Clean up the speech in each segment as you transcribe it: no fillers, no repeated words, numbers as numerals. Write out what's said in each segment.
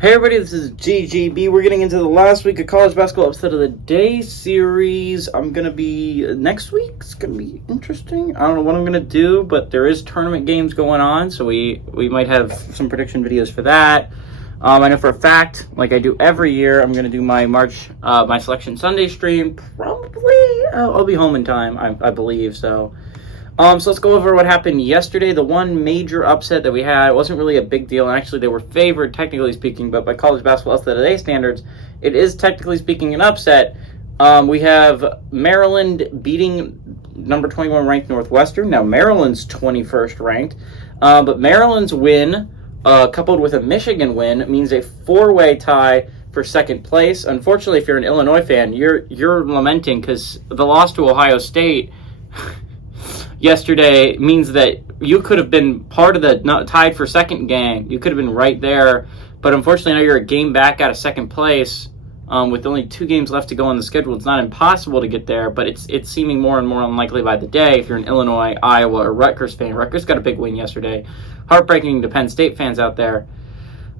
Hey everybody, this is GGB. We're getting into the last week of College Basketball Upset of the Day series. I'm going to be, next week, it's going to be interesting. I don't know what I'm going to do, but there is tournament games going on, so we might have some prediction videos for that. I know for a fact, like I do every year, I'm going to do my my Selection Sunday stream. Probably, I'll be home in time, I believe, so... So let's go over what happened yesterday. The one major upset that we had, it wasn't really a big deal, and actually they were favored, technically speaking, but by College Basketball Upset of the Day standards, it is technically speaking an upset. We have Maryland beating number 21 ranked Northwestern. Now Maryland's 21st ranked, but Maryland's win, coupled with a Michigan win, means a four-way tie for second place. Unfortunately, if you're an Illinois fan, you're lamenting because the loss to Ohio State yesterday means that you could have been part of the tied for second game. You could have been right there, but unfortunately now you're a game back out of second place with only 2 games left to go on the schedule. It's not impossible to get there, but it's seeming more and more unlikely by the day if you're an Illinois, Iowa, or Rutgers fan. Rutgers got a big win yesterday. Heartbreaking to Penn State fans out there.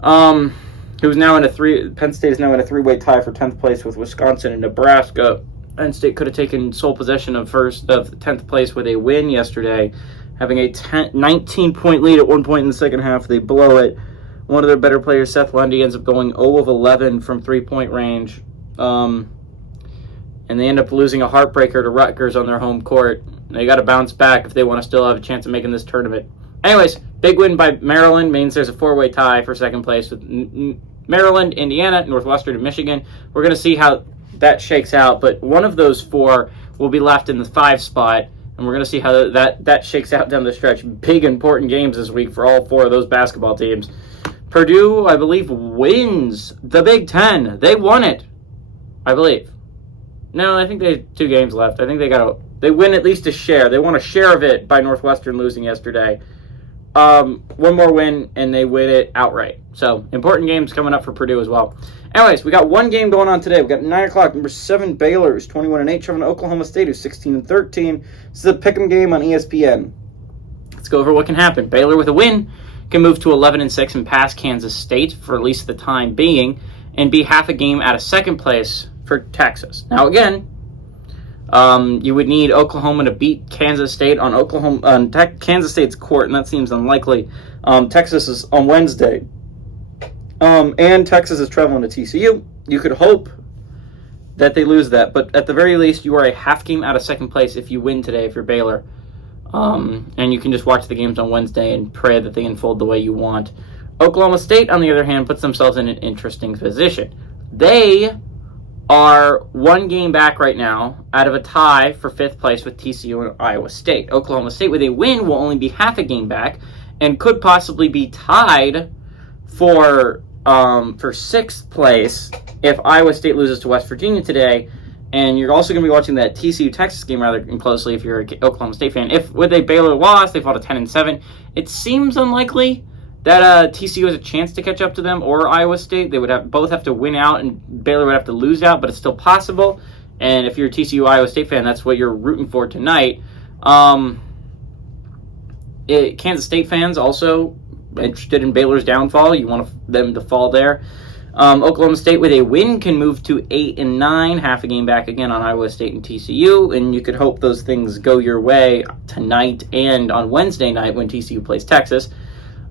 Penn State is now in a 3-way tie for 10th place with Wisconsin and Nebraska. Penn State could have taken sole possession of 10th place with a win yesterday, having a 19-point lead at one point in the second half. They blow it. One of their better players, Seth Lundy, ends up going 0 of 11 from three-point range. And they end up losing a heartbreaker to Rutgers on their home court. They got to bounce back if they want to still have a chance of making this tournament. Anyways, big win by Maryland means there's a 4-way tie for second place with Maryland, Indiana, Northwestern, and Michigan. We're going to see how that shakes out, but one of those 4 will be left in the 5 spot, and we're going to see how that shakes out down the stretch. Big, important games this week for all 4 of those basketball teams. Purdue, I believe, wins the Big Ten. They won it, I believe. No, I think they have 2 games left. I think they win at least a share. They won a share of it by Northwestern losing yesterday. One more win, and they win it outright. So, important games coming up for Purdue as well. Anyways, we got one game going on today. We got 9 o'clock. Number 7 Baylor is 21-8, traveling to Oklahoma State, who's 16-13. This is a pick'em game on ESPN. Let's go over what can happen. Baylor with a win can move to 11-6 and pass Kansas State for at least the time being, and be half a game out of second place for Texas. Now again, you would need Oklahoma to beat Kansas State on Kansas State's court, and that seems unlikely. Texas is on Wednesday. And Texas is traveling to TCU. You could hope that they lose that, but at the very least, you are a half game out of second place if you win today, if you're Baylor. And you can just watch the games on Wednesday and pray that they unfold the way you want. Oklahoma State, on the other hand, puts themselves in an interesting position. They are 1 game back right now out of a tie for 5th place with TCU and Iowa State. Oklahoma State, with a win, will only be half a game back and could possibly be tied for 6th place if Iowa State loses to West Virginia today. And you're also going to be watching that TCU-Texas game rather closely if you're an Oklahoma State fan. If with a Baylor loss, they fall to 10-7, it seems unlikely that TCU has a chance to catch up to them or Iowa State. They would both have to win out, and Baylor would have to lose out, but it's still possible. And if you're a TCU-Iowa State fan, that's what you're rooting for tonight. Kansas State fans also interested in Baylor's downfall. You want them to fall there. Oklahoma State with a win can move to 8-9, half a game back again on Iowa State and TCU, and you could hope those things go your way tonight and on Wednesday night when TCU plays Texas.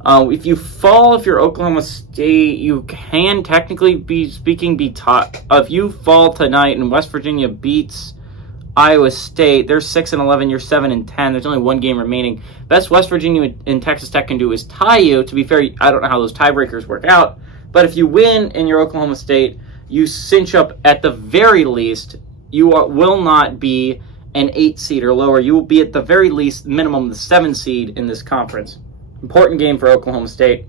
If you're Oklahoma State, you can technically be taught. If you fall tonight and West Virginia beats Iowa State, they're 6-11, you're 7-10. There's only 1 game remaining. Best West Virginia and Texas Tech can do is tie you. To be fair, I don't know how those tiebreakers work out, but if you win in your Oklahoma State, you cinch up at the very least. You will not be an 8 seed or lower. You will be at the very least minimum the 7 seed in this conference. Important game for Oklahoma State.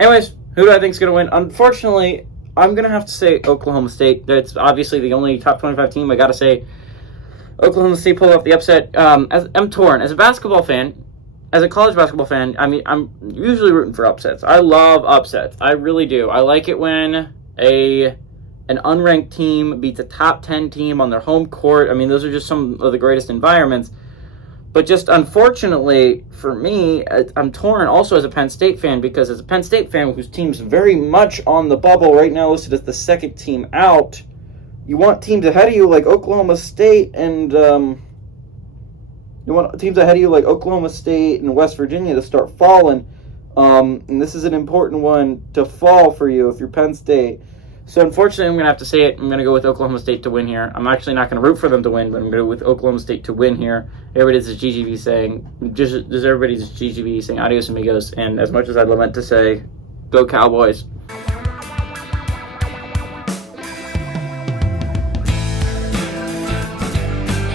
Anyways, who do I think is going to win? Unfortunately, I'm going to have to say Oklahoma State. That's obviously the only top 25 team. I got to say Oklahoma State pulled off the upset. I'm torn. As a basketball fan, as a college basketball fan, I mean, I'm usually rooting for upsets. I love upsets. I really do. I like it when an unranked team beats a top 10 team on their home court. I mean, those are just some of the greatest environments. But just unfortunately for me, I'm torn also as a Penn State fan, because as a Penn State fan whose team's very much on the bubble right now, listed as the second team out, you want teams ahead of you like Oklahoma State and West Virginia to start falling. And this is an important one to fall for you if you're Penn State. So unfortunately, I'm going to have to say it. I'm going to go with Oklahoma State to win here. I'm actually not going to root for them to win, but I'm going to go with Oklahoma State to win here. Everybody's GGV saying, just everybody's GGV saying adios amigos. And as much as I'd lament to say, go Cowboys.